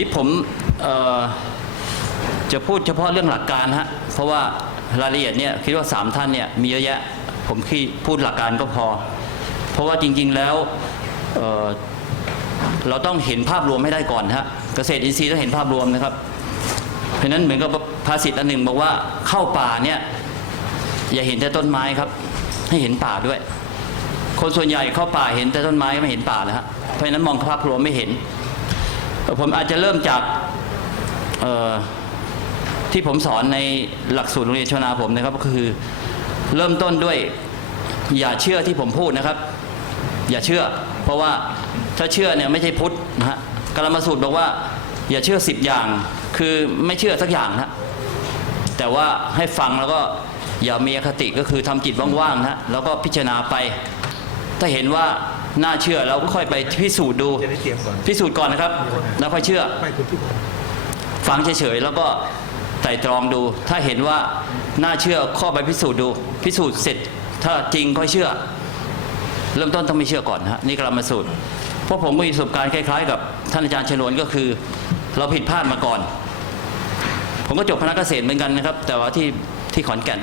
นี่ผมจะพูดเฉพาะเรื่องหลักการฮะเพราะว่ารายละเอียดเนี่ยคิดว่าสามท่านเนี่ยมีเยอะแยะผมคิดพูดหลักการก็พอ เพราะว่าจริงๆแล้วเเราต้องเห็นภาพรวมให้ได้ก่อนฮะเกษตรอินทรีย์ต้องเห็นภาพรวมนะครับ เพราะนั้นเหมือนกับภาษิตอันหนึ่งบอกว่าเข้าป่าเนี่ยอย่าเห็นแต่ต้นไม้ครับ ให้เห็นป่าด้วย คนส่วนใหญ่เข้าป่าเห็นแต่ต้นไม้ไม่เห็นป่าเลยฮะเพราะนั้นมองภาพรวมไม่เห็น ผมอาจจะเริ่มจากที่ผมสอนในหลักสูตรโรงเรียนชนาผมนะครับ ก็คือเริ่มต้นด้วยอย่าเชื่อที่ผมพูดนะครับ อย่าเชื่อ เพราะว่าถ้าเชื่อเนี่ยไม่ใช่พุทธนะฮะกลมสูตรบอกว่า อย่าเชื่อสิบอย่าง คือไม่เชื่อสักอย่างนะแต่ว่าให้ฟังแล้วก็อย่ามีอคติก็คือทำจิตว่างๆนะแล้วก็พิจารณาไป ถ้าเห็นว่า น่าเชื่อเราก็ค่อยไปพิสูจน์ดู จะได้เตรียมก่อน พิสูจน์ก่อนนะครับ แล้วค่อยเชื่อ ไม่คุณพี่บอลฟังเฉยๆแล้วก็ไตร่ตรองดู ถ้าเห็นว่าน่าเชื่อข้อไปพิสูจน์ดู พิสูจน์เสร็จ ถ้าจริงค่อยเชื่อ เริ่มต้นต้องไม่เชื่อก่อนนะฮะนี่กลมาสูตร เพราะผมก็มีประสบการณ์คล้ายๆ กับท่านอาจารย์ชนวนก็คือ เราผิดพลาดมาก่อน ผมก็จบคณะเกษตรเหมือนกันนะครับ แต่ว่าที่ที่ขอนแก่น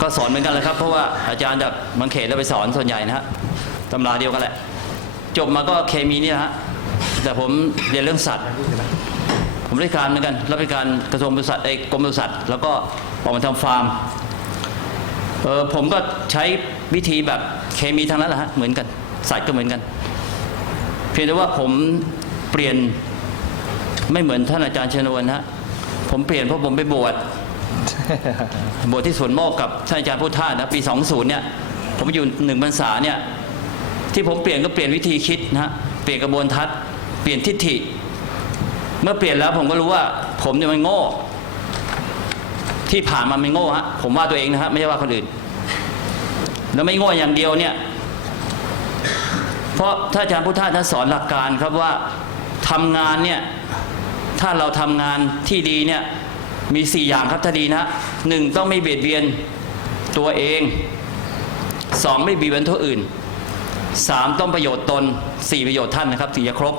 ก็สอนเหมือนกันเลยครับ เพราะว่าอาจารย์แบบบางเขตเราไปสอนส่วนใหญ่นะฮะ ตำราเดียวกันแหละ จบมาก็เคมีนี่ฮะแต่ผมเรียนเรื่องสัตว์ ผมราชการเหมือนกันรับราชการกระทรวงบริษัทเอกกรมบริษัทแล้วก็ออกมาทำฟาร์มเออผมก็ใช้วิธีแบบเคมีทางนั้นแหละฮะเหมือนกันสัตว์ก็เหมือนกัน เพียงแต่ว่าผมเปลี่ยนไม่เหมือนท่านอาจารย์ชนวนฮะผมเปลี่ยนเพราะผมไปบวชบวชที่สวนโมกกับท่านอาจารย์พุทธานะปี 20 เนี่ย ผมอยู่หนึ่งพรรษาเนี่ย ที่ผมเปลี่ยนก็เปลี่ยนวิธีคิดนะฮะเปลี่ยนกระบวนทัศน์เปลี่ยนทิฏฐิ เมื่อเปลี่ยนแล้วผมก็รู้ว่า ผมเนี่ยมันโง่ ที่ผ่านมามันโง่ฮะผมว่าตัวเองนะฮะไม่ใช่ว่าคนอื่น แล้วไม่โง่อย่างเดียวเนี่ยเพราะท่านอาจารย์พุทธาท่านสอนหลักการครับว่าทำงานเนี่ยถ้าเราทำงานที่ดีเนี่ยมีสี่อย่างครับถ้าดีนะหนึ่งต้องไม่เบียดเบียนตัวเองสองไม่เบียดเบียนตัวอื่น สามต้องประโยชน์ตนสี่ประโยชน์ท่านนะครับถึงจะครบ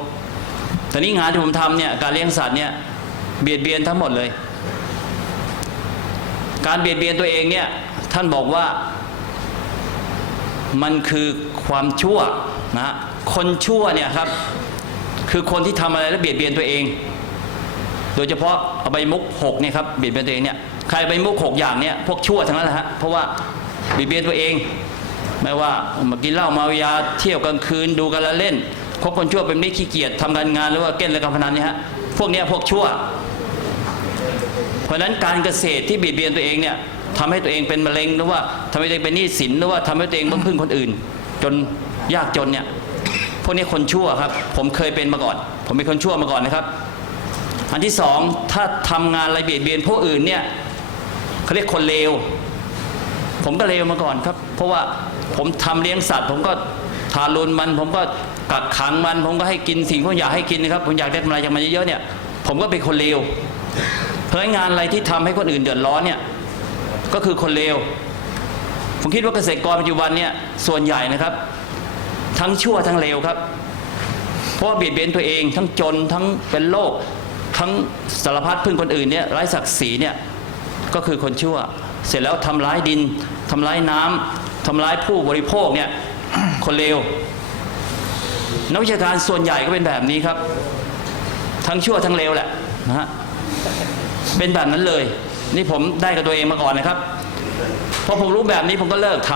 แต่นี่งานที่ผมทำเนี่ยการเลี้ยงสัตว์เนี่ยเบียดเบียนทั้งหมดเลย การเบียดเบียนตัวเองเนี่ยท่านบอกว่ามันคือความชั่วนะคนชั่วเนี่ยครับคือคนที่ทำอะไรแล้วเบียดเบียนตัวเอง โดยเฉพาะอบายมุกหกเนี่ยครับเบียดเบียนตัวเองเนี่ยใครอบมุกหกอย่างเนี่ยพวกชั่วทั้งนั้นแหละฮะเพราะว่าเบียดเบียนตัวเอง ไม่ว่ามากินเหล้าเมายาเที่ยวกลางคืนดูกันละเล่นคบคนชั่วเป็นไม่ขี้เกียจทำการงานหรือว่าเก้นและการพนันเนี่ยฮะพวกนี้พวกชั่ว เพราะฉะนั้นการเกษตรที่เบียดเบียนตัวเองเนี่ยทำให้ตัวเองเป็นมะเร็งหรือว่าทำให้ตัวเองเป็นหนี้สินหรือว่าทำให้ตัวเองต้องพึ่งคนอื่น จนยากจนเนี่ยพวกนี้คนชั่วครับ ผมเคยเป็นมาก่อน ผมเป็นคนชั่วมาก่อนนะครับ อันที่สองถ้าทำงานอะไรเบียดเบียนผู้อื่นเนี่ยเขาเรียกคนเลวผมก็เลวมาก่อนครับ เพราะว่า ผมทำเลี้ยงสัตว์ ผมก็ทารุณมัน ผมก็กักขังมัน ผมก็ให้กินสิ่งที่ผมอยากให้กินนะครับผมอยากได้กำไรจากมันเยอะๆเนี่ย ผมก็เป็นคนเลวเพราะงานอะไรที่ทำให้คนอื่นเดือดร้อนเนี่ยก็คือคนเลวผมคิดว่าเกษตรกรปัจจุบันเนี่ยส่วนใหญ่นะครับ ทั้งชั่วทั้งเลวครับ เพราะว่าเบียดเบียนตัวเองทั้งจนทั้งเป็นโรคทั้งสารพัดพึ่งคนอื่นเนี่ยไร้ศักดิ์ศรีเนี่ยก็คือคนชั่ว เสร็จแล้วทำร้ายดินทำร้ายน้ำ ทำร้ายผู้บริโภคเนี่ยคนเลวนักวิชาการส่วนใหญ่ก็เป็นแบบนี้ครับ ทั้งชั่วทั้งเลวแหละนะฮะเป็นแบบนั้นเลย นี่ผมได้กับตัวเองมาก่อนนะครับพอผมรู้แบบนี้ผมก็เลิกท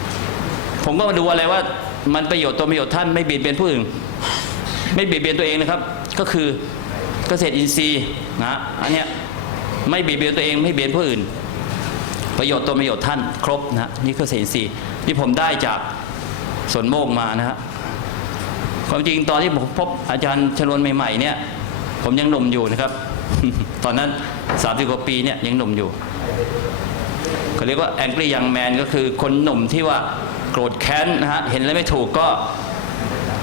ำผมก็มาดูอะไรว่า มันประโยชน์ตัวประโยชน์ท่านไม่เบียดเบียนผู้อื่น ไม่เบียดเบียนตัวเองนะครับ ก็คือเกษตรอินทรีย์นะอันเนี้ยไม่เบียดเบียนตัวเองไม่เบียดผู้อื่น ประโยชน์ตัวประโยชน์ท่านครบนะนี่เกษตรอินทรีย์ที่ผมได้จากสวนโมกมานะฮะความจริงตอนที่ผมพบอาจารย์ชนวนใหม่ ๆ เนี่ย ผมยังหนุ่มอยู่นะครับ ตอนนั้นสามสิบกว่าปีเนี่ยยังหนุ่มอยู่เขาเรียกว่าแองกี้ยังแมนก็คือคนหนุ่มที่ว่าโกรธแค้นนะฮะเห็นแล้วไม่ถูกก็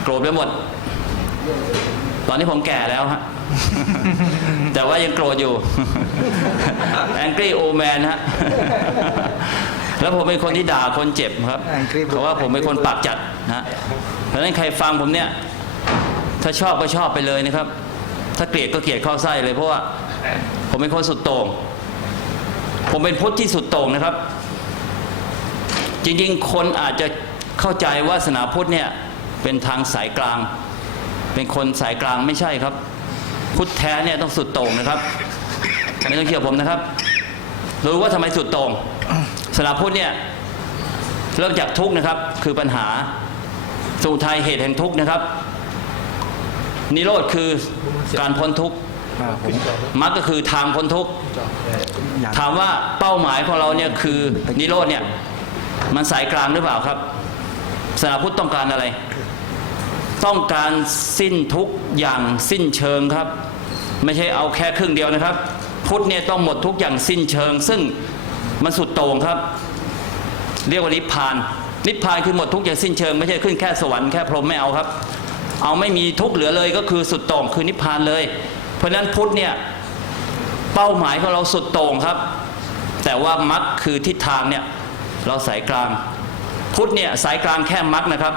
โกรธไปหมด ตอนนี้ผมแก่แล้วฮะ แต่ว่ายังโกรธอยู่แองกี้โอแมนฮะ แล้วผมเป็นคนที่ด่าคนเจ็บครับ Angry เพราะว่าผมเป็นคนปากจัดนะฮะเพราะฉะนั้นใครฟังผมเนี่ย ถ้าชอบก็ชอบไปเลยนะครับ ถ้าเกลียดก็เกลียดเข้าไส้เลยเพราะว่า ผมเป็นคนสุดโต่ง ผมเป็นพุทธที่สุดโต่งนะครับ จริงๆ คนอาจจะเข้าใจว่าศาสนาพุทธเนี่ย เป็นทางสายกลาง เป็นคนสายกลางไม่ใช่ครับ พุทธแท้เนี่ยต้องสุดโต่งนะครับไม่ต้องเชื่อผมนะครับ รู้ว่าทำไมสุดโต่งศาสนาพุทธเนี่ยเริ่มจากทุกข์นะครับ คือปัญหาสมุทัยเหตุแห่งทุกข์นะครับ นิโรธคือการพ้นทุกข์มรรคก็คือทางพ้นทุกข์ถามว่าเป้าหมายของเราเนี่ยคือนิโรธเนี่ยมันสายกลางหรือเปล่าครับศาสาพุทธต้องการอะไร ต้องการสิ้นทุกอย่างสิ้นเชิงครับ ไม่ใช่เอาแค่ครึ่งเดียวนะครับ พุทธเนี่ยต้องหมดทุกอย่างสิ้นเชิง ซึ่งมันสุดโต่งครับ เรียกว่านิพพาน นิพพานคือหมดทุกอย่างสิ้นเชิง ไม่ใช่ขึ้นแค่สวรรค์แค่พรหมไม่เอาครับ เอาไม่มีทุกเหลือเลยก็คือสุดโต่งคือนิพพานเลย เพราะฉะนั้นพุทธเนี่ยเป้าหมายของเราสุดโต่งครับ แต่ว่ามรรคคือทิศทางเนี่ยเราสายกลาง พุทธเนี่ยสายกลางแค่มรรคนะครับ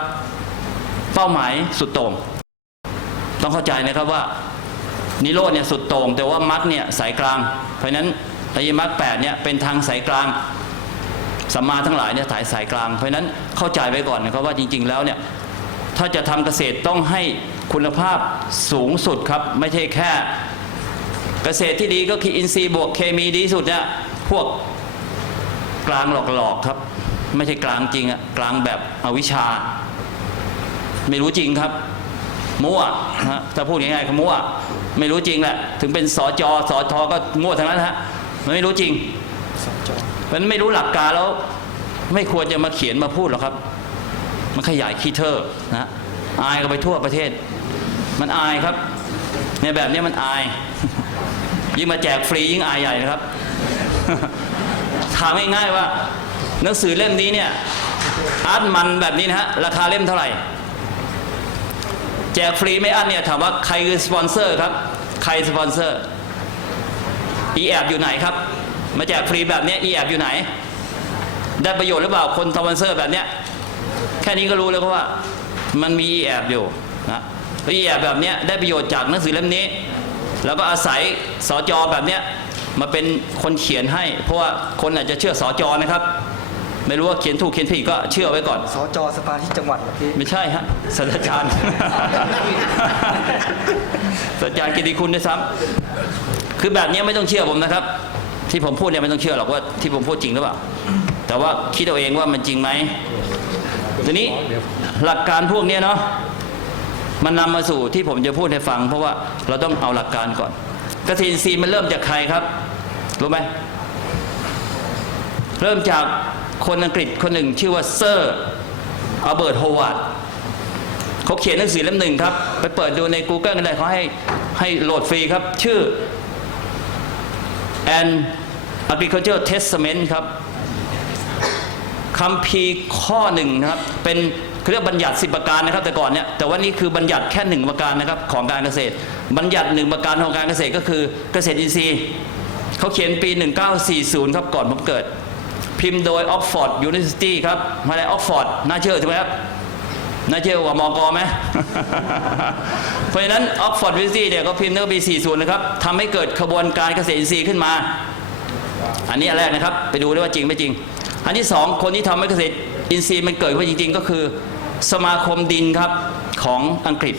เป้าหมายสุดโต่งต้องเข้าใจนะครับว่านิโรธเนี่ยสุดโต่งแต่ว่ามรรคเนี่ยสายกลาง เพราะนั้นอริยมรรคแปดเนี่ยเป็นทางสายกลางสัมมาทั้งหลายเนี่ยสายสายกลาง เพราะนั้นเข้าใจไว้ก่อนนะครับว่าจริง ๆ แล้วเนี่ยถ้าจะทำเกษตรต้องให้คุณภาพสูงสุดครับ ไม่ใช่แค่ เกษตรที่ดีก็คืออินทรีย์บวกเคมีดีสุดเนี่ยพวกกลางหลอกๆครับ ไม่ใช่กลางจริงอะกลางแบบอวิชชา ไม่รู้จริงครับมั่วฮะถ้าพูดง่ายๆก็มั่วไม่รู้จริงแหละถึงเป็นสอจอสอทอก็มั่วทั้งนั้นฮะมันไม่รู้จริงมันไม่รู้หลักการแล้ว ไม่ควรจะมาเขียนมาพูดหรอกครับ มันขยายคีเทอร์นะอายกันไปทั่วประเทศ มันอายครับในแบบนี้มันอาย ยิ่งมาแจกฟรียิ่งอายใหญ่นะครับถามง่ายๆว่า หนังสือเล่มนี้เนี่ยอาร์ตมันแบบนี้นะฮะราคาเล่มเท่าไหร่ แจกฟรีไม่อั้นเนี่ยถามว่าใครคือสปอนเซอร์ครับ ใครสปอนเซอร์อีแอบอยู่ไหนครับ มาแจกฟรีแบบเนี้อีแอบอยู่ไหน ได้ประโยชน์หรือเปล่าคนสปอนเซอร์แบบเนี้ยแค่นี้ก็รู้แล้วว่า มันมีอีแอบอยู่นะอีแอบแบบเนี้ยได้ประโยชน์จากหนังสือเล่มนี้ แล้วก็อาศัยสอจอแบบเนี้ยมาเป็นคนเขียนให้ เพราะว่าคนอาจจะเชื่อสอจอนะครับ ไม่รู้ว่าเขียนถูกเขียนผิดก็เชื่อไว้ก่อน สจสภาที่จังหวัดเหรอพี่ไม่ใช่ฮะศาสตราจารย์ ศาสตราจารย์กิติคุณด้วยซ้ำคือแบบนี้ไม่ต้องเชื่อผมนะครับ ที่ผมพูดเนี่ยไม่ต้องเชื่อหรอกว่าที่ผมพูดจริงหรือเปล่า แต่ว่าคิดเอาเองว่ามันจริงไหมทีนี้หลักการพวกเนี้ยเนาะมันนำมาสู่ที่ผมจะพูดให้ฟัง เพราะว่าเราต้องเอาหลักการก่อนกระถินซีย์มันเริ่มจากใครครับรู้ไหมเริ่มจาก คนอังกฤษคนหนึ่งชื่อว่าเซอร์อัลเบิร์ตโฮวาร์ดเขาเขียนหนังสือเล่มหนึ่งครับ ไปเปิดดูใน Google กันได้เขาให้ให้โหลดฟรีครับ ชื่อ An Agriculture Testament ครับคำพีข้อหนึ่งนะครับ เป็นเขาเรียกบัญญัติสิประการนะครับ แต่ก่อนเนี่ยแต่ว่านี่คือบัญญัติแค่หนึ่งประการนะครับของการเกษตร บัญญัติหนึ่งประการของการเกษตรก็คือเกษตรอินทรีย์เขาเขียนปี 1940 ครับก่อนผมเกิด พิมพ์โดย Oxford University ครับมาจากออกฟอร์ดน่าเชื่อถูกไหมครับน่าเชื่อกว่ามอกอไหมเพราะฉะนั้นออกฟอร์ดวิซี่เนี่ยก็พิมพ์ตั้งแต่ปี40นะครับทำให้เกิดขบวนการเกษตรอินทรีย์ขึ้นมา อันนี้อันแรกนะครับ ไปดูด้วยว่าจริงไม่จริง อันที่สองคนที่ทำให้เกษตรอินทรีย์มันเกิดขึ้นจริง ๆ ก็คือสมาคมดินครับของอังกฤษ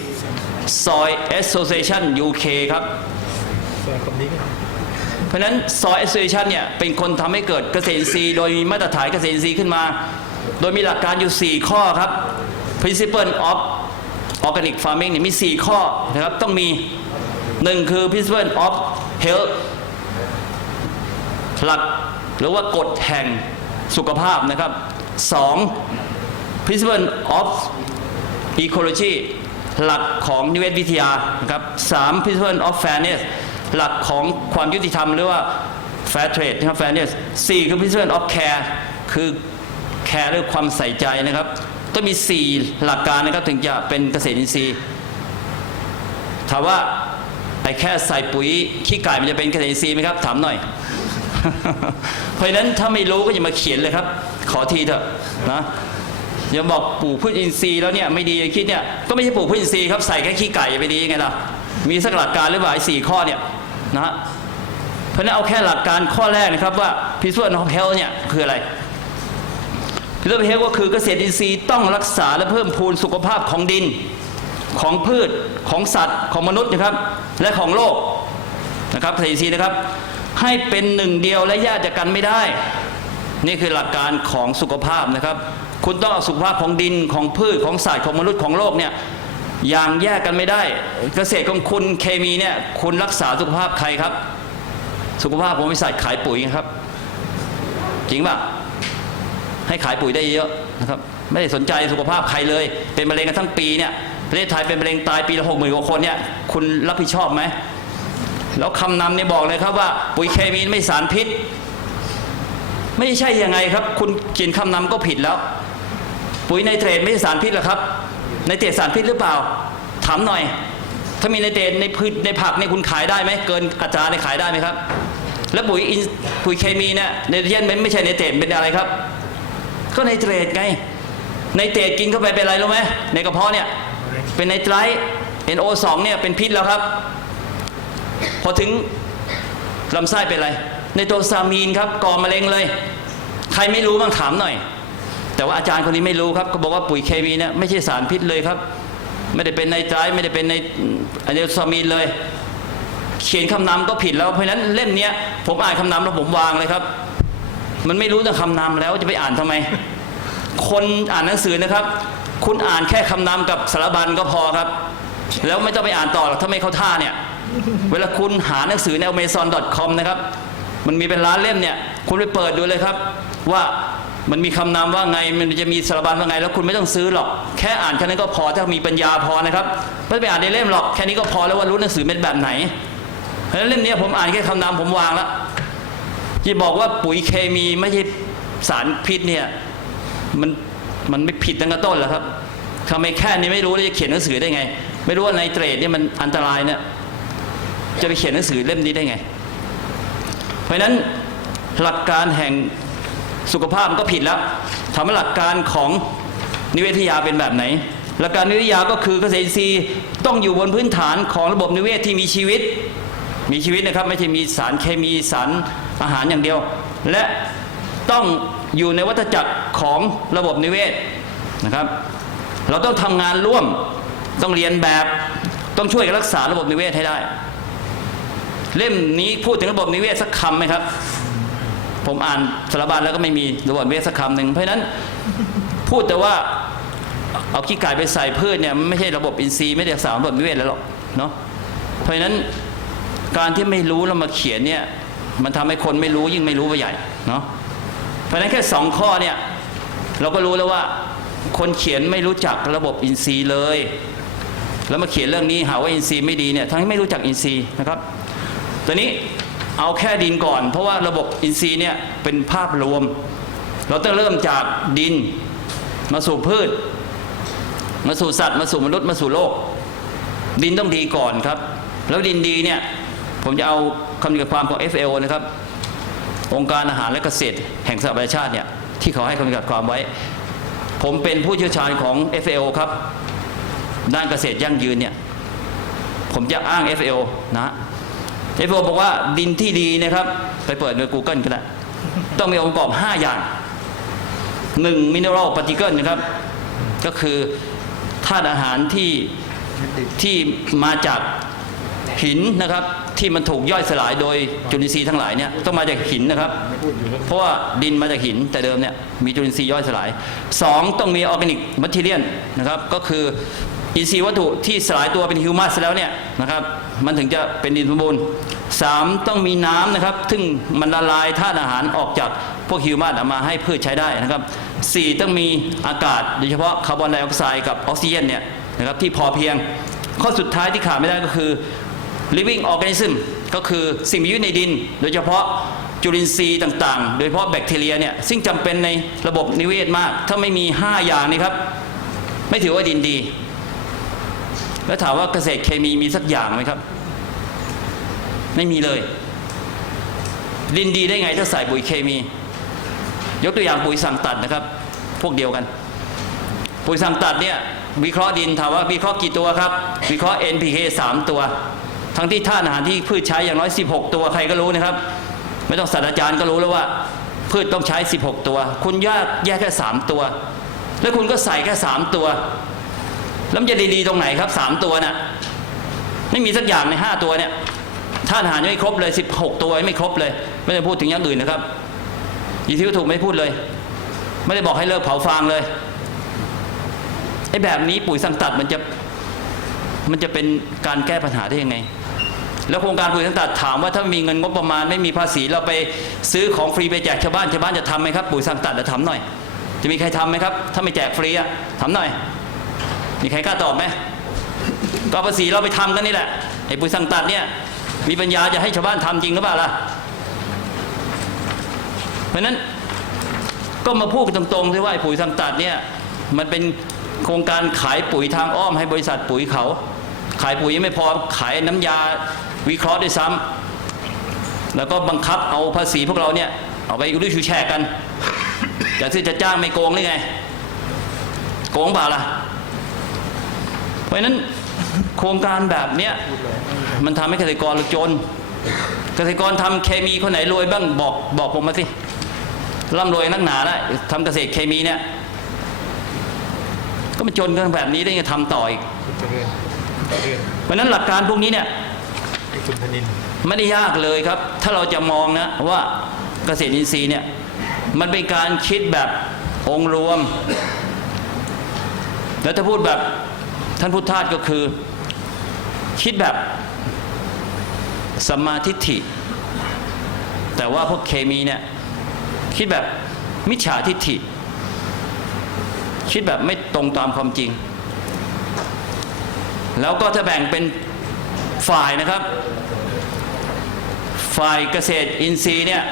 Soil Association UK ครับเพ ราะฉะนั้น Soil Association เนี่ยเป็นคนทำให้เกิดเกษตรอินทรีย์โดยมีมาตรฐานเกษตรอินทรีย์ขึ้นมา โดยมีหลักการอยู่ 4 ข้อครับ principle of organic farming เนี่ยมี 4 ข้อนะครับต้องมี 1 คือ principle of health หลักหรือว่ากฎแห่งสุขภาพนะครับ 2. principle of ecology หลักของนิเวศวิทยานะครับ 3. principle of fairness หลักของความยุติธรรมหรือว่า fair trade นะครับ fairness 4คือ principle of care คือแคร์เรื่องความใส่ใจนะครับต้องมี 4 หลักการนะครับถึงจะเป็นเกษตรอินทรีย์ถามว่าไอ้แค่ใส่ปุ๋ยขี้ไก่มันจะเป็นเกษตรอินทรีย์ไหมครับถามหน่อย เพราะฉะนั้นถ้าไม่รู้ก็อย่ามาเขียนเลยครับ ขอทีเถอะนะอย่าบอกปลูกพืชอินทรีย์แล้วเนี่ยไม่ดีคิดเนี่ยก็ไม่ใช่ปลูกพืชอินทรีย์ครับใส่แค่ขี้ไก่จะไปดียังไงล่ะ มีสักหลักการหรือเปล่าไอ้สี่ข้อเนี่ยนะฮะเพราะนั้นเอาแค่หลักการข้อแรกนะครับว่าพิสูจน์นอเฮลเนี่ยคืออะไรพิสูจน์เฮลก็คือเกษตรอินทรีย์ต้องรักษาและเพิ่มพูนสุขภาพของดินของพืชของสัตว์ของมนุษย์นะครับ และของโลกนะครับเกษตรอินทรีย์นะครับ ให้เป็นหนึ่งเดียวและแยกจากกันไม่ได้ นี่คือหลักการของสุขภาพนะครับ คุณต้องเอาสุขภาพของดินของพืชของสัตว์ของมนุษย์ของโลกเนี่ย อย่างแยกกันไม่ได้ เกษตรของคุณเคมีเนี่ยคุณรักษาสุขภาพใครครับ สุขภาพของบริษัทขายปุ๋ยครับ จริงป่ะให้ขายปุ๋ยได้เยอะนะครับไม่ได้สนใจสุขภาพใครเลย เป็นมะเร็งกันทั้งปีเนี่ยประเทศไทยเป็นมะเร็งตายปีละหกหมื่นกว่าคนเนี่ยคุณรับผิดชอบไหมแล้วคำนำเนี่ยบอกเลยครับว่า ปุ๋ยเคมีไม่สารพิษ ไม่ใช่ยังไงครับ คุณเขียนคำนำก็ผิดแล้ว ปุ๋ยไนเตรตไม่ใช่สารพิษหรอครับ ไนเตสารพิษหรือเปล่า ถามหน่อย ถ้ามีไนเตรตในพืชในผักเนี่ยคุณขายได้ไหมเกินอัตราในยขายได้ไหมครับ แล้วปุ๋ยอินปุ๋ยเคมีเนี่ยไนโตรเจนมันไม่ใช่ไนเตรตเป็นอะไรครับ ก็ไนเตรตไงไนเตรตกินเข้าไปเป็นอะไรรู้ไหมในกระเพาะเนี่ยเป็นไนไตรท์ NO2 เนี่ยเป็นพิษแล้วครับ พอถึงลำไส้เป็นอะไรในตัวซามีนครับก่อมะเร็งเลย ใครไม่รู้บ้างถามหน่อย แต่ว่าอาจารย์คนนี้ไม่รู้ครับก็บอกว่าปุ๋ยเคมีเนี่ยไม่ใช่สารพิษเลยครับ ไม่ได้เป็นในไตรท์ไม่ได้เป็นในอะเดลซามีนเลย เขียนคำนำก็ผิดแล้วเพราะฉะนั้นเล่มนี้ผมอ่านคำนำแล้วผมวางเลยครับ มันไม่รู้แต่คำนำแล้วจะไปอ่านทำไม คนอ่านหนังสือนะครับ คุณอ่านแค่คำนำกับสารบัญก็พอครับ แล้วไม่ต้องไปอ่านต่อหรอกถ้าไม่เข้าท่าเนี่ย เวลาคุณหาหนังสือใน amazon.com นะครับมันมีเป็นล้านเล่มเนี่ย คุณไปเปิดดูเลยครับ ว่า มันมีคำนำว่าไงมันจะมีสารบัญว่าไง แล้วคุณไม่ต้องซื้อหรอก แค่อ่านแค่นั้นก็พอถ้ามีปัญญาพอนะครับไม่ต้องไปอ่านในเล่มหรอกแค่นี้ก็พอแล้วว่ารู้หนังสือเป็นแบบไหนเพราะฉะนั้นเล่มนี้ผมอ่านแค่คำนำผมวางแล้วที่บอกว่าปุ๋ยเคมีไม่ใช่สารพิษเนี่ยมันมันไม่ผิดตั้งแต่ต้นแล้วครับทำไมแค่นี้ไม่รู้แล้วจะเขียนหนังสือได้ไง ไม่รู้ว่าไนเตรตเนี่ยมันอันตรายเนี่ยจะไปเขียนหนังสือเล่มนี้ได้ไง เพราะฉะนั้นหลักการแห่ง สุขภาพมันก็ผิดแล้วถามหลักการของนิเวศวิทยาเป็นแบบไหน หลักการนิเวศวิทยาก็คือเกษตรอินทรีย์ต้องอยู่บนพื้นฐานของระบบนิเวศที่มีชีวิต มีชีวิตนะครับไม่ใช่มีสารเคมีสารอาหารอย่างเดียว และต้องอยู่ในวัฏจักรของระบบนิเวศนะครับ เราต้องทำงานร่วมต้องเรียนแบบต้องช่วยกันรักษาระบบนิเวศให้ได้ เล่มนี้พูดถึงระบบนิเวศสักคำไหมครับ ผมอ่านสารบัญแล้วก็ไม่มีระบบนิเวสักคำหนึ่งเพราะฉะนั้นพูดแต่ว่าเอาขี้ไก่ไปใส่พืชเนี่ยไม่ใช่ระบบอินทรีย์ไม่ได้สารระบบนิเวศแล้วหรอกเนาะเพราะนั้นการที่ไม่รู้แล้วมาเขียนเนี่ยมันทำให้คนไม่รู้ยิ่งไม่รู้ไปใหญ่เนาะเพราะฉะนั้นแค่สองข้อเนี่ยเราก็รู้แล้วว่า คนเขียนไม่รู้จักระบบอินทรีย์เลย แล้วมาเขียนเรื่องนี้หาว่าอินทรีย์ไม่ดีเนี่ยทั้งที่ไม่รู้จักอินทรีย์นะครับตอนนี้ เอาแค่ดินก่อน เพราะว่าระบบอินทรีย์เนี่ยเป็นภาพรวม เราต้องเริ่มจากดินมาสู่พืช มาสู่สัตว์มาสู่มนุษย์มาสู่โลก ดินต้องดีก่อนครับ แล้วดินดีเนี่ยผมจะเอาคำจำกัดความของ FAO นะครับ องค์การอาหารและเกษตรแห่งสหประชาชาติเนี่ยที่เขาให้คำจำกัดความไว้ ผมเป็นผู้เชี่ยวชาญของ FAO ครับ ด้านเกษตรยั่งยืนเนี่ย ผมจะอ้าง FAO นะ FAO บอกว่าดินที่ดีนะครับ ไปเปิดใน Google ก็ได้ต้องมีองค์ประกอบ 5 อย่าง 1. Mineral Particle นะครับ ก็คือธาตุอาหารที่ที่มาจากหินนะครับ ที่มันถูกย่อยสลายโดยจุลินทรีย์ทั้งหลายเนี่ยต้องมาจากหินนะครับ เพราะว่าดินมาจากหินแต่เดิมเนี่ยมีจุลินทรีย์ย่อยสลาย 2. ต้องมีออร์แกนิกมัทเทียนนะครับ ก็คือ อินทรีย์วัตถุที่สลายตัวเป็นฮิวมัสแล้วเนี่ยนะครับมันถึงจะเป็นดินสมบูรณ์สามต้องมีน้ำนะครับซึ่งมันละลายธาตุอาหารออกจากพวกฮิวมัสออกมาให้พืชใช้ได้นะครับสี่ต้องมีอากาศโดยเฉพาะคาร์บอนไดออกไซด์กับออกซิเจนเนี่ยนะครับที่พอเพียง ข้อสุดท้ายที่ขาดไม่ได้ก็คือ living organism ก็คือสิ่งมีชีวิตในดิน โดยเฉพาะจุลินทรีย์ต่างๆ โดยเฉพาะแบคทีเรียเนี่ยซึ่งจำเป็นในระบบนิเวศมาก ถ้าไม่มี 5 อย่างนี้ครับ ไม่ถือว่าดินดี แล้วถามว่าเกษตรเคมีมีสักอย่างไหมครับ ไม่มีเลยดินดีได้ไงถ้าใส่ปุ๋ยเคมี ยกตัวอย่างปุ๋ยสั่งตัดนะครับ พวกเดียวกัน ปุ๋ยสั่งตัดเนี่ยวิเคราะห์ดินถามว่าวิเคราะห์กี่ตัวครับ วิเคราะห์ NPK 3 ตัว ทั้งที่ท่านอาหารที่พืชใช้อย่างน้อย 16 ตัวใครก็รู้นะครับ ไม่ต้องศาสตราจารย์ก็รู้แล้วว่า พืชต้องใช้ 16 ตัว คุณแยกแยกแค่ 3 ตัว แล้วคุณก็ใส่แค่ 3 ตัว แล้วมันจะดีๆตรงไหนครับ3ตัวน่ะไม่มีสักอย่างใน5ตัวเนี่ยท่านหารยังไม่ครบเลย16ตัวยังไม่ครบเลย ไม่ได้พูดถึงอย่างอื่นนะครับยีที่ถูกไม่พูดเลย ไม่ได้บอกให้เลิกเผาฟางเลยไอ้แบบนี้ปุ๋ยสังตัดมันจะมันจะเป็นการแก้ปัญหาได้ยังไง แล้วโครงการปุ๋ยสังตัดถามว่าถ้ามีเงินงบประมาณไม่มีภาษีเราไปซื้อของฟรีไปแจกชาวบ้านชาวบ้านจะทำไหมครับปุ๋ยสังตัดจะทำหน่อย จะมีใครทำไหมครับ ถ้าไม่แจกฟรีอะทำหน่อย มีใครกล้าตอบไหมก็ภาษีเราไปทำกันนี่แหละไอ้ปุ๋ยสังตัดเนี่ย มีปัญญาจะให้ชาวบ้านทำจริงหรือเปล่าล่ะ เพราะนั้นก็มาพูดตรงๆที่ว่าไอ้ปุ๋ยสังตัดเนี่ยมันเป็นโครงการขายปุ๋ยทางอ้อมให้บริษัทปุ๋ยเขา ขายปุ๋ยยังไม่พอขายน้ำยาวิเคราะห์ด้วยซ้ำแล้วก็บังคับเอาภาษีพวกเราเนี่ยเอาไปริชูแชร์กันจะซื้อจะจ้างไม่โกงหรือไง โกงเปล่าล่ะ ราะฉะนั้นโครงการแบบเนี้ยมันทำให้เกษตรกรจน เกษตรกรทำเคมีคนไหนรวยบ้างบอกบอกผมมาสิร่ำรวยนักหนาแล้ทำเกษตรเคมีเนี่ยก็มาจนกันแบบนี้ได้ไงทำต่ออีกเพราะนั้นหลักการพวกนี้เนี่ยไม่ได้ยากเลยครับ ถ้าเราจะมองนะว่าเกษตรอินทรีย์เนี่ยมันเป็นการคิดแบบองค์รวม แล้วถ้าพูดแบบ ท่านพุทธทาสก็คือ คิดแบบสัมมาทิฏฐิ แต่ว่าพวกเคมีเนี่ย คิดแบบมิจฉาทิฏฐิ คิดแบบไม่ตรงตามความจริง แล้วก็ถ้าแบ่งเป็นฝ่ายนะครับ ฝ่ายเกษตรอินทรีย์เนี่ย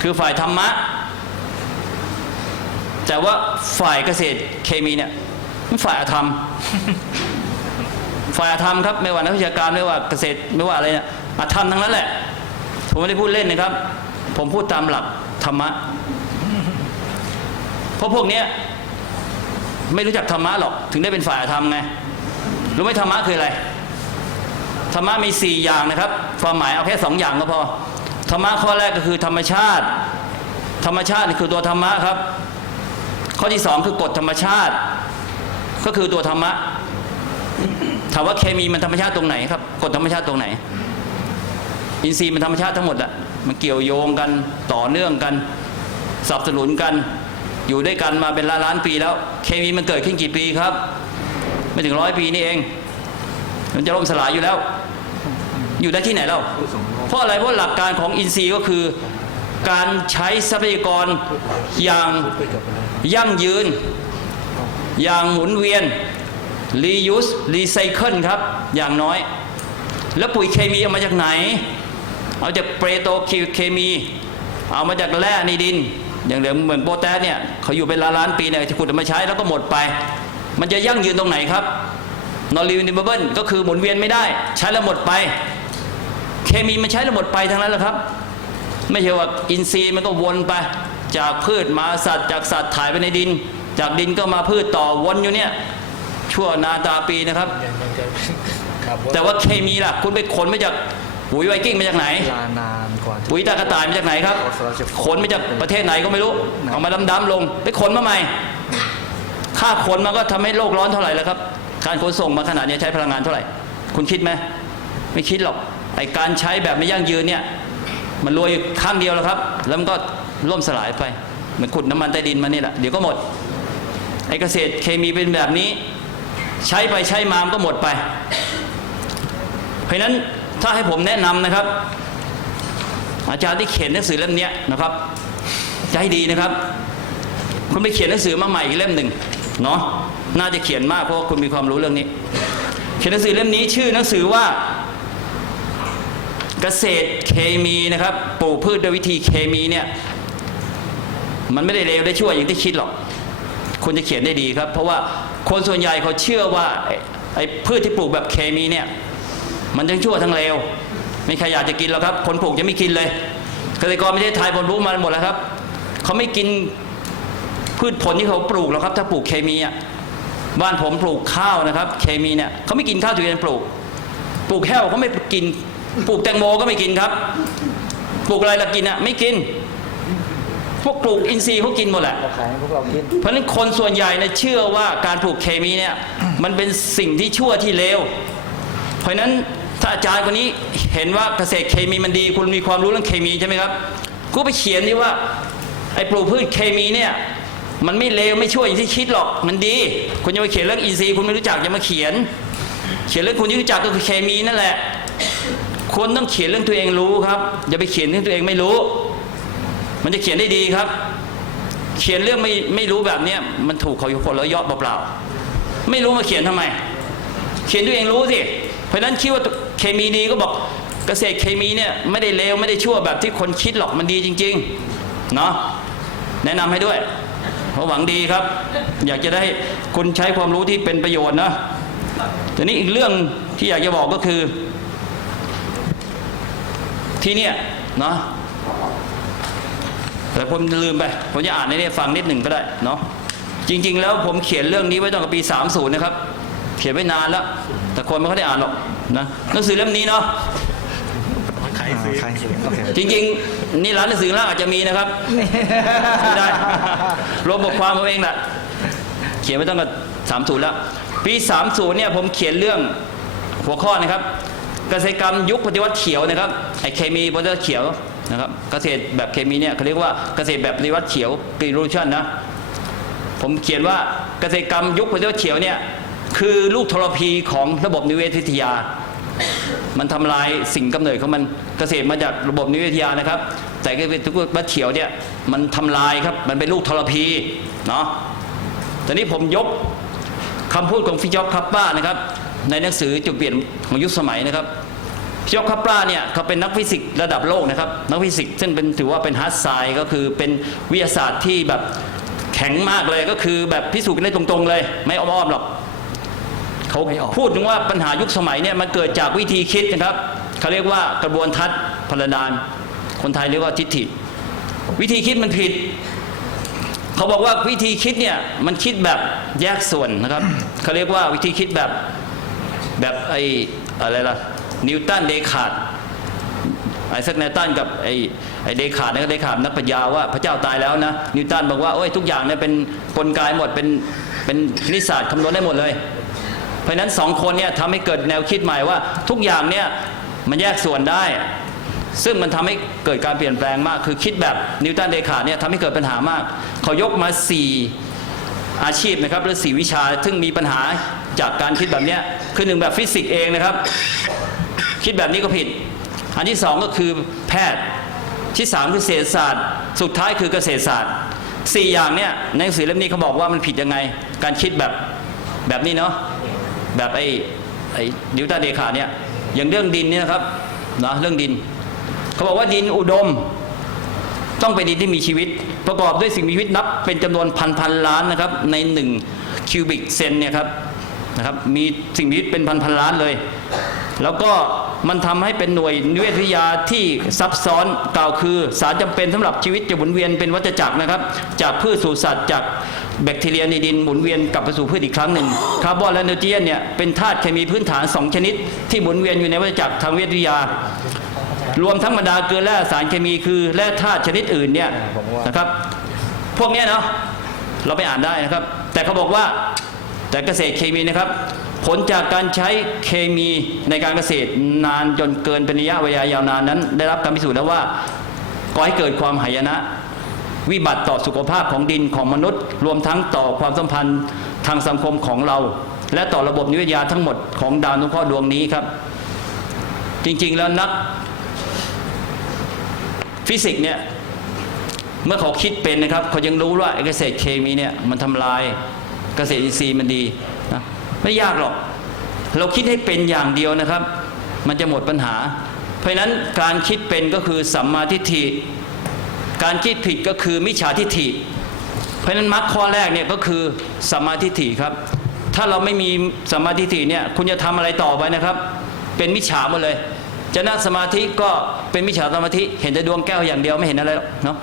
คือฝ่ายธรรมะ แต่ว่าฝ่ายเกษตรเคมีเนี่ย ฝ่ายธรรม ฝ่ายธรรมครับไม่ว่านักวิชาการไม่ว่าเกษตรไม่ว่าอะไรเนี่ยอธรรมทั้งนั้นแหละ ผมไม่ได้พูดเล่นนะครับ ผมพูดตามหลักธรรมะเพราะพวกเนี้ยไม่รู้จักธรรมะหรอก ถึงได้เป็นฝ่ายธรรมไงรู้ไหมธรรมะคืออะไรธรรมะมีสี่อย่างนะครับ ความหมายเอาแค่สองอย่างก็พอธรรมะข้อแรกก็คือธรรมชาติ ธรรมชาติคือตัวธรรมะครับ ข้อที่สองคือกฎธรรมชาติ ก็คือตัวธรรมะถามว่าเคมีมันธรรมชาติตรงไหนครับกฎธรรมชาติตรงไหน อินทรีย์มันธรรมชาติทั้งหมดอะมันเกี่ยวโยงกันต่อเนื่องกันสนับสนุนกัน อยู่ด้วยกันมาเป็นล้านล้านปีแล้ว เคมีมันเกิดขึ้นกี่ปีครับ ไม่ถึงร้อยปีนี่เอง มันจะล่มสลายอยู่แล้ว อยู่ได้ที่ไหนเล่าเพราะอะไรเพราะหลักการของอินทรีย์ก็คือการใช้ทรัพยากรอย่างยั่งยืน อย่างหมุนเวียน reuse recycle ครับ อย่างน้อย แล้วปุ๋ยเคมีเอามาจากไหน เอาจากเปรโตเคมี เอามาจากแร่ในดิน อย่างเหลือเหมือนโปแทสเนี่ยเขาอยู่เป็นล้านล้านปีเนี่ยจะขุดเอามาใช้แล้วก็หมดไป มันจะยั่งยืนตรงไหนครับนอรีวินเบิลก็คือหมุนเวียนไม่ได้ ใช้แล้วหมดไป เคมีมันใช้แล้วหมดไปทั้งนั้นแหละครับ ไม่ใช่ว่าอินทรีย์มันก็วนไป จากพืชมาสัตว์จากสัตว์ถ่ายไปในดิน จากดินก็มาพืชต่อวนอยู่เนี่ย ชั่วนาตาปีนะครับยังยังจะขับรถแต่ว่าเคมีล่ะ คุณไปขนมาจากปุ๋ยไวกิ้งมาจากไหนเวลานานกว่าจะปุ๋ยตากระต่ายมาจากไหนครับขนมาจากประเทศไหนก็ไม่รู้เอามาดำๆลง ไปขนมาใหม่ค่าขนมันก็ทำให้โลกร้อนเท่าไหร่แล้วครับ การขนส่งมาขนาดนี้ใช้พลังงานเท่าไหร่ คุณคิดไหมไม่คิดหรอกไอการใช้แบบไม่ยั่งยืนเนี่ย มันรวยอยู่ข้างเดียวแล้วครับ แล้วมันก็ล่มสลายไปเหมือนขุดน้ำมันใต้ดินมานี่แหละเดี๋ยวก็หมด ไอเกษตรเคมีเป็นแบบนี้ ใช้ไปใช้มามก็หมดไป เพราะนั้นถ้าให้ผมแนะนำนะครับ อาจารย์ที่เขียนหนังสือเล่มนี้นะครับจะให้ดีนะครับ คุณไปเขียนหนังสือมาใหม่อีกเล่มหนึ่งเนาะน่าจะเขียนมากเพราะว่าคุณมีความรู้เรื่องนี้ เขียนหนังสือเล่มนี้ชื่อหนังสือว่าเกษตรเคมีนะครับปลูกพืชด้วยวิธีเคมีเนี่ยมันไม่ได้เลวได้ชั่วอย่างที่คิดหรอก คุณจะเขียนได้ดีครับ เพราะว่าคนส่วนใหญ่เขาเชื่อว่าไอ้พืชที่ปลูกแบบเคมีเนี่ย มันทั้งชั่วทั้งเลวไม่ใครอยากจะกินหรอกครับ คนปลูกจะไม่กินเลยเกษตรกรประเทศไทยผมรู้มาหมดแล้วครับเขาไม่กินพืชผลที่เขาปลูกหรอกครับ ถ้าปลูกเคมีอะบ้านผมปลูกข้าวนะครับ เคมีเนี่ยเขาไม่กินข้าวทุเรียนปลูก ปลูกแห้วเขาไม่กิน ปลูกแตงโมก็ไม่กินครับ ปลูกอะไรละกินอะไม่กิน พวกปลูกอินทรีย์เขากินหมดแหละเราขายให้พวกเรากินเพราะฉะนั้นคนส่วนใหญ่เนี่ยเชื่อว่าการปลูกเคมีเนี่ยมันเป็นสิ่งที่ชั่วที่เลวเพราะฉะนั้นถ้าอาจารย์คนนี้เห็นว่าเกษตรเคมีมันดี คุณมีความรู้เรื่องเคมีใช่ไหมครับก็ไปเขียนดิว่าไอ้ปลูกพืชเคมีเนี่ยมันไม่เลวไม่ชั่วอย่างที่คิดหรอกมันดี คุณจะมาเขียนเรื่องอินทรีย์คุณไม่รู้จักอย่ามาเขียน เขียนเรื่องคุณที่รู้จักก็คือเคมีนั่นแหละคนต้องเขียนเรื่องตัวเองรู้ครับ อย่าไปเขียนเรื่องตัวเองไม่รู้ มันจะเขียนได้ดีครับ เขียนเรื่องไม่ไม่รู้แบบเนี้ยมันถูกเขาคนแล้วยอเปล่าๆไม่รู้มาเขียนทำไม เขียนตัวยเองรู้สิเพราะนั้นคิดว่าเคมีดีก็บอกเกษตรเคมีเนี่ยไม่ได้เลวไม่ได้ชั่วแบบที่คนคิดหรอกมันดีจริงๆเนาะแนะนำให้ด้วยเพราะหวังดีครับ อยากจะได้คุณใช้ความรู้ที่เป็นประโยชน์นะแต่นี้อีกเรื่องที่อยากจะบอกก็คือ ที่เนี่ยเนาะ แต่ผมลืมไป ผมจะอ่านในนี้ฟังนิดหนึ่งก็ได้เนาะจริง ๆ แล้วผมเขียนเรื่องนี้ไว้ตั้งแต่ปี 30 นะครับ เขียนไว้นานแล้ว แต่คนไม่ค่อยได้อ่านหรอกนะหนังสือเล่มนี้เนาะมาขายซื้อขายซื้อโอเคจริงๆ นี่ร้านหนังสือล่างอาจจะมีนะครับไม่ได้รวมบทความผมเองแหละเขียนไว้ตั้งแต่สามศูนย์แล้ว ปีสามศูนย์เนี่ยผมเขียนเรื่องหัวข้อนะครับ เกษตรกรรมยุคปฏิวัติเขียวนะครับไอเคมีปฏิวัติเขียว นะครับเกษตรแบบเคมีเนี่ยเขาเรียกว่าเกษตรแบบปฏิวัติเขียวกรีนรูชันนะผมเขียนว่าเกษตรกรรมยุคปฏิวัติเขียวเนี่ยคือลูกทรพีของระบบนิเวศวิทยา มันทำลายสิ่งกำเนิดของมันเกษตรมาจากระบบนิเวศวิทยานะครับ แต่เกษตรบัตเขียวเนี่ยมันทำลายครับ มันเป็นลูกทรพีเนาะตอนนี้ผมยกคำพูดของฟิจอกคัปป้านะครับ ในหนังสือจุดเปลี่ยนของยุคสมัยนะครับ ฟิจอกคัปป้าเนี่ยเขาเป็นนักฟิสิกส์ระดับโลกนะครับ นักฟิสิกส์ซึ่งเป็นถือว่าเป็นฮาร์ดไซน์ก็คือเป็นวิทยาศาสตร์ที่แบบแข็งมากเลยก็คือแบบพิสูจน์กันได้ตรงๆเลย ไม่อ้อมๆหรอกเขาไม่ออกพูดถึงว่าปัญหายุคสมัยเนี่ยมันเกิดจากวิธีคิดนะครับเขาเรียกว่ากระบวนทัศน์พลดาน คนไทยเรียกว่าทิฏฐิ วิธีคิดมันผิด เขาบอกว่าวิธีคิดเนี่ยมันคิดแบบแยกส่วนนะครับเขาเรียกว่าวิธีคิดแบบแบบไอ้อะไรล่ะ นิวตันเดคาร์ดไอแซคนิวตันกับไอไอเดคาร์ดนะเดคาร์ดนักปรัชญาว่าพระเจ้าตายแล้วนะนิวตันบอกว่าโอ้ยทุกอย่างเนี่ยเป็นกลไกหมดเป็นเป็นคณิตศาสตร์คำนวณได้หมดเลย เพราะนั้นสองคนเนี่ยทำให้เกิดแนวคิดใหม่ว่าทุกอย่างเนี่ยมันแยกส่วนได้ ซึ่งมันทำให้เกิดการเปลี่ยนแปลงมาก คือคิดแบบนิวตันเดคาร์ดเนี่ยทำให้เกิดปัญหามาก เขายกมา 4 อาชีพนะครับหรือ 4 วิชาซึ่งมีปัญหาจากการคิดแบบเนี้ยคือหนึ่งแบบฟิสิกส์เองนะครับ คิดแบบนี้ก็ผิด อันที่สองก็คือแพทย์ที่สามคือเศรษฐศาสตร์ สุดท้ายคือเกษตรศาสตร์สี่อย่างเนี่ยในหนังสือเล่มนี้เขาบอกว่ามันผิดยังไง การคิดแบบแบบนี้เนาะแบบไอ้ไอ้นิวตันเดคาเนี่ยอย่างเรื่องดินเนี่ยนะครับนะเรื่องดิน เขาบอกว่าดินอุดม ต้องเป็นดินที่มีชีวิต ประกอบด้วยสิ่งมีชีวิตนับ เป็นจำนวนพันพันล้านนะครับ ในหนึ่งคิวบิกเซนเนี่ยครับนะครับมีสิ่งมีชีวิตเป็นพันพันล้านเลย แล้วก็ มันทำให้เป็นหน่วยนิเวศวิทยาที่ซับซ้อนกล่าวคือ สารจำเป็นสำหรับชีวิตจะหมุนเวียนเป็นวัฏจักรนะครับ จากพืชสู่สัตว์จากแบคทีเรียในดินหมุนเวียนกลับไปสู่พืชอีกครั้งหนึ่งคาร์บอนและไนโตรเจนเนี่ยเป็นธาตุเคมีพื้นฐาน 2 ชนิด ที่หมุนเวียนอยู่ในวัฏจักรทางวิทยารวมทั้งบรรดาเกลือแร่สารเคมีคือแร่ธาตุชนิดอื่นเนี่ยนะครับพวกนี้เนาะเราไปอ่านได้นะครับ แต่เขาบอกว่าแต่เกษตรเคมีนะครับ ผลจากการใช้เคมีในการเกษตรนานจนเกินเป็นระยะเวลายาวนานนั้น ได้รับการพิสูจน์แล้วว่าก่อให้เกิดความหายนะ วิบัติต่อสุขภาพของดินของมนุษย์ รวมทั้งต่อความสัมพันธ์ทางสังคมของเรา และต่อระบบนิเวศวิทยาทั้งหมดของดาวนุเคราะห์ดวงนี้ครับ จริงๆแล้วนักฟิสิกส์เนี่ยเมื่อเขาคิดเป็นนะครับเขายังรู้ว่าเกษตรเคมีเนี่ยมันทำลายเกษตรอินทรีย์มันดี ไม่ยากหรอก เราคิดให้เป็นอย่างเดียวนะครับ มันจะหมดปัญหา เพราะฉะนั้นการคิดเป็นก็คือสัมมาทิฏฐิ การคิดผิดก็คือมิจฉาทิฏฐิ เพราะฉะนั้นมรรคข้อแรกเนี่ยก็คือสัมมาทิฏฐิครับ ถ้าเราไม่มีสัมมาทิฏฐิเนี่ยคุณจะทำอะไรต่อไปนะครับ เป็นมิจฉาหมดเลย จะนั่งสมาธิก็เป็นมิจฉาสมาธิ เห็นแต่ดวงแก้วอย่างเดียวไม่เห็นอะไรหรอกเนาะ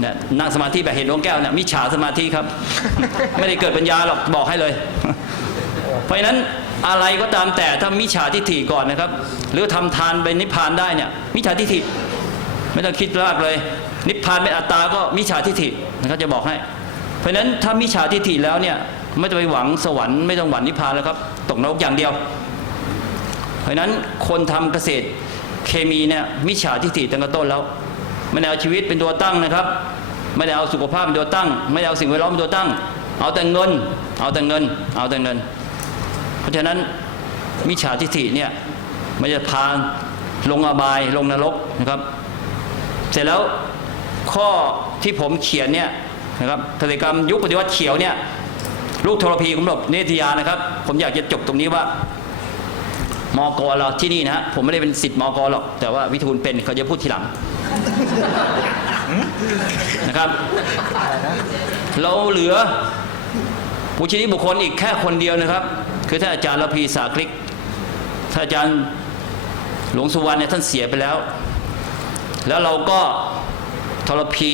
เนี่ยนั่งสมาธิแบบเห็นดวงแก้วเนี่ยมิจฉาสมาธิครับ ไม่ได้เกิดปัญญาหรอกบอกให้เลย เพราะฉะนั้นอะไรก็ตามแต่ถ้ามิจฉาทิฏฐิก่อนนะครับ หรือทำทานไปนิพพานได้เนี่ยมิจฉาทิฏฐิไม่ต้องคิดลากเลย นิพพานเป็นอัตตาก็มิจฉาทิฏฐินะครับจะบอกให้ เพราะฉะนั้นถ้ามิจฉาทิฏฐิแล้วเนี่ยไม่ต้องไปหวังสวรรค์ไม่ต้องหวังนิพพานแล้วครับตกนรกอย่างเดียว เพราะนั้นคนทำเกษตรเคมีเนี่ยมิจฉาทิฏฐิตั้งแต่ต้นแล้วไม่ได้เอาชีวิตเป็นตัวตั้งนะครับ ไม่ได้เอาสุขภาพเป็นตัวตั้ง ไม่ได้เอาสิ่งแวดล้อมเป็นตัวตั้ง เอาแต่เงิน เอาแต่เงิน เอาแต่เงิน เพราะฉะนั้นมิจฉาทิฏฐิเนี่ยมันจะพาลงอบายลงนรกนะครับ เสร็จแล้วข้อที่ผมเขียนเนี่ยนะครับกิจกรรมยุคปฏิวัติเขียวเนี่ยลูกทรพีกำหนดเนติยานะครับ ผมอยากจะจบตรงนี้ว่ามกเราที่นี่นะฮะผมไม่ได้เป็นสิทธิ์มกหรอก แต่ว่าวิทูลเป็นเขาจะพูดทีหลังนะครับ เราเหลือผู้ชนิบุคคลอีกแค่คนเดียวนะครับ คือท่าอาจารย์ระพีสาคลิกท่าอาจารย์หลวงสุวรรณเนี่ยท่านเสียไปแล้ว แล้วเราก็ทรพี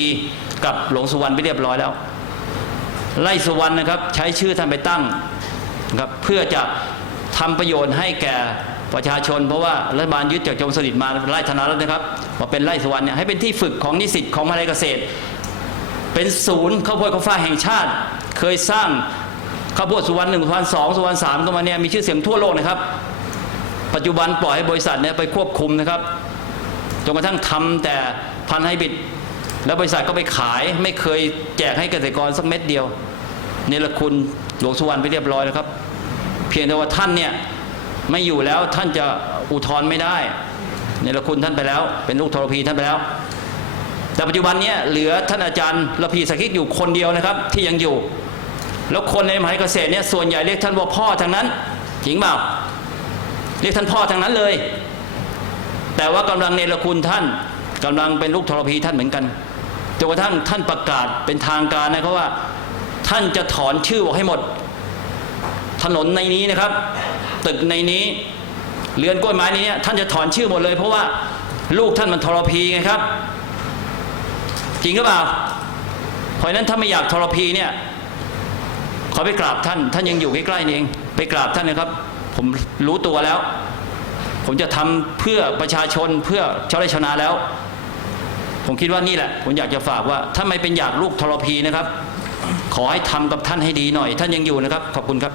กับหลวงสุวรรณไปเรียบร้อยแล้ว ไล่สุวรรณนะครับใช้ชื่อท่านไปตั้งนะครับเพื่อจะทำประโยชน์ให้แก่ประชาชน เพราะว่ารัฐบาลยึดจากจอมสฤษดิ์มาไล่ธนารัตน์นะครับมาเป็นไล่สุวรรณเนี่ยให้เป็นที่ฝึกของนิสิตของมหาลัยเกษตร เป็นศูนย์ข้าวโพดข้าวฟ้าแห่งชาติ เคยสร้าง ข้าวโพดสุวรรณหนึ่งสุวรรณสองสุวรรณสามก็มาเนี่ยมีชื่อเสียงทั่วโลกนะครับ ปัจจุบันปล่อยให้บริษัทเนี่ยไปควบคุมนะครับจนกระทั่งทำแต่พันไฮบริดแล้วบริษัทก็ไปขายไม่เคยแจกให้เกษตรกรสักเม็ดเดียวเนรคุณหลวงสุวรรณไปเรียบร้อยแล้วครับ เพียงแต่ว่าท่านเนี่ยไม่อยู่แล้วท่านจะอุทธรณ์ไม่ได้เนรคุณท่านไปแล้ว เป็นลูกทรพีท่านไปแล้ว แต่ปัจจุบันเนี้เหลือท่านอาจารย์ระพีสกิกอยู่คนเดียวนะครับที่ยังอยู่ แล้วคนในมหาเกษตรเนี่ยส่วนใหญ่เรียกท่านว่าพ่อทางนั้นจริงเปล่าเรียกท่านพ่อทางนั้นเลย แต่ว่ากำลังเนรคุณท่านกำลังเป็นลูกทรพีท่านเหมือนกันจนกระทั่งท่านประกาศเป็นทางการนะครับว่า ท่านจะถอนชื่อออกให้หมด ถนนในนี้นะครับ ตึกในนี้เรือนกล้วยไม้นนี้ท่านจะถอนชื่อหมดเลย เพราะว่าลูกท่านมันทรพีไงครับ จริงหรือเปล่าเพราะนั้นถ้าไม่อยากทรพีเนี่ย ขอไปกราบท่าน ท่านยังอยู่ใกล้ๆนี่เอง ไปกราบท่านนะครับ ผมรู้ตัวแล้ว ผมจะทำเพื่อประชาชนเพื่อชาวไร่ชาวนาแล้ว ผมคิดว่านี่แหละ ผมอยากจะฝากว่าถ้าไม่เป็นอยากลูกทรพีนะครับ ขอให้ทำกับท่านให้ดีหน่อย ท่านยังอยู่นะครับ ขอบคุณครับ